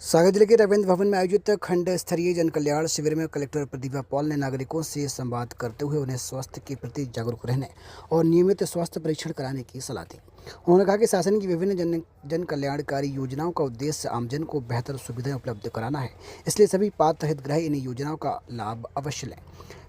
सागर जिले के रविंद्र भवन में आयोजित खंड स्तरीय जन कल्याण शिविर में कलेक्टर प्रतिभा पॉल ने नागरिकों से संवाद करते हुए उन्हें स्वास्थ्य के प्रति जागरूक रहने और नियमित स्वास्थ्य परीक्षण कराने की सलाह दी। उन्होंने कहा कि शासन की विभिन्न जन कल्याणकारी योजनाओं का उद्देश्य आमजन को बेहतर सुविधाएं उपलब्ध कराना है, इसलिए सभी पात्र हितग्राही इन योजनाओं का लाभ अवश्य लें।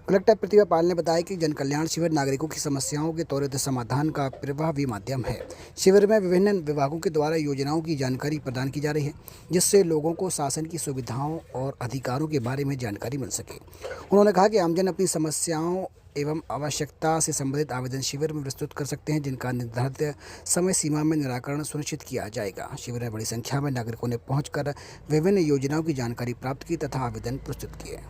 कलेक्टर प्रतिभा पाल ने बताया कि जन कल्याण शिविर नागरिकों की समस्याओं के त्वरित समाधान का प्रभावी माध्यम है। शिविर में विभिन्न विभागों के द्वारा योजनाओं की जानकारी प्रदान की जा रही है, जिससे लोगों को शासन की सुविधाओं और अधिकारों के बारे में जानकारी मिल सके। उन्होंने कहा कि आमजन अपनी समस्याओं एवं आवश्यकता से संबंधित आवेदन शिविर में प्रस्तुत कर सकते हैं, जिनका निर्धारित समय सीमा में निराकरण सुनिश्चित किया जाएगा। शिविर में बड़ी संख्या में नागरिकों ने पहुंचकर विभिन्न योजनाओं की जानकारी प्राप्त की तथा आवेदन प्रस्तुत किए।